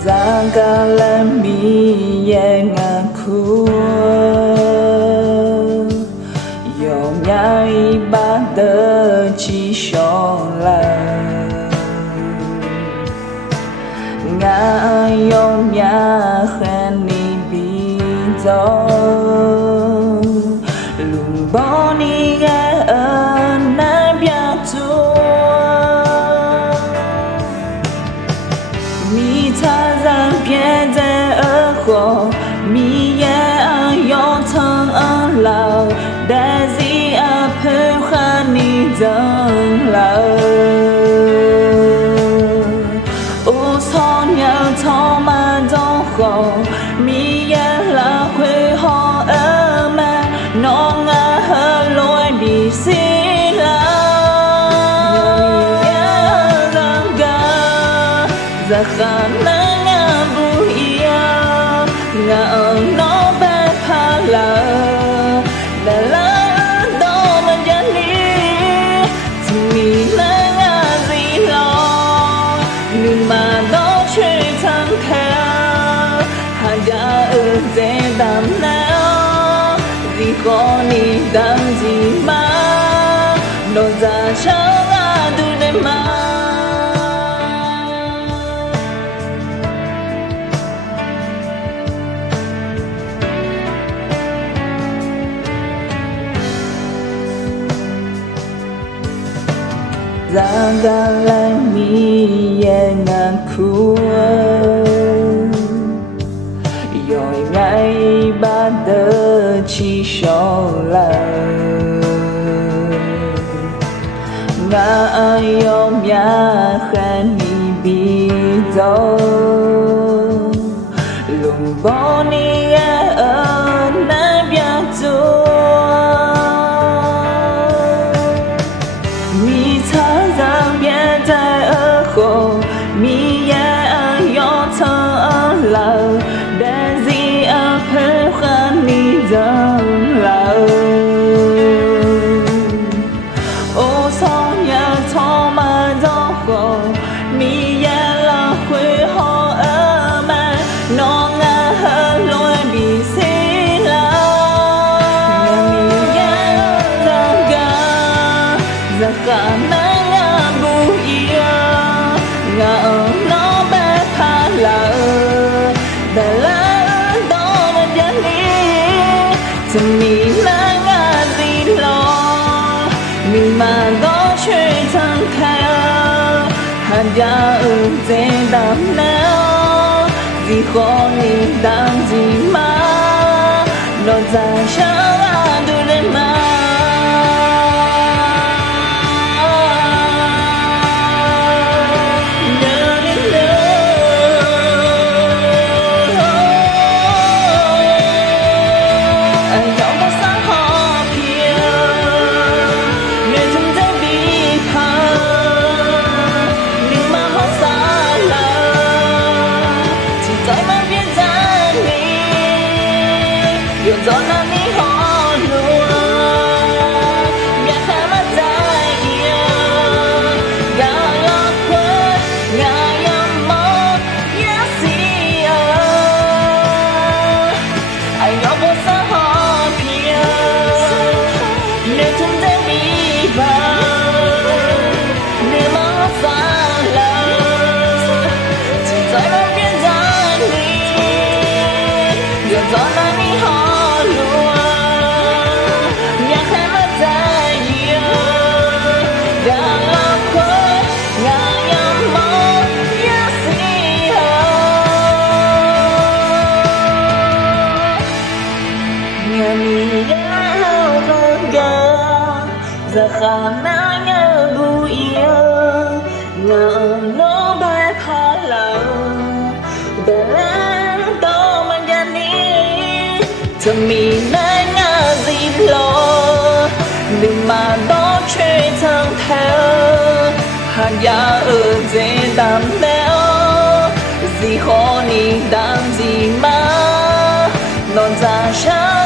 Zagalami yang aku Yom nhai ba tơ chi shong la Nga yom nha khen ni bi do Lung bo ni ga ơn na bia tu Mi ta ra bia de ở khổ Mi ya yo thang ở lao Đã gì à phê khá ni dâng lao Ô son nhau thọ mà đau khổ Mi ya là khuê họ ở mà Nó ngã hơ lối bị xí Za khả năng ngã bù ia Ngã ở nó bé phá lỡ Đã lỡ đó mà giá lý Thì mi là ngã gì lo Nhưng mà đó chơi thăng theo Hà giá ở dễ đàm nào Vì có ni đàm gì mà Nó ra cháu ngã đủ để mà Zagalami yang aku Yoi ngay ba tơ chi shong la Nga yom ya khan ni bi do Lung bo ni ga ơn na bia tu khổ mi ya yo thơ ở lờ đã gì ở phê khăn ni dâng lờ ô sao nhà thọ mà đau khổ mi ya là khuê họ ở mà nó ngã hơ lối bị xí la mi ya ra ga ra cả nắng ngã bu ia Ngã nó bé phá lỡ Đã lỡ đó mà giá lý Thì mi là ngã gì lo Nhưng mà đó chơi thăng theo Hạt giá ở dễ đàm nào Vì khó ni đàm gì mà Nó ra cháu à đủ lên mà gió nam mi họ lùa nhà khá mắt dài yêu gà yo quên ngà yo mơ nhá xì ai nhỏ vô xa họ kia nên chúng ta đi vào nên mơ xa lờ chỉ gió nam biên gian đi gió nam mi họ Giờ khả năng nhớ bu yêu Ngờ nó bé phá lỡ Để lãng tố mà nhà ní Thơ mi nãy ngã gì lo Nhưng mà đó chơi thăng theo Hạt giá ở dễ đàm néo Gì khó ni đàm gì mà Non ra cháu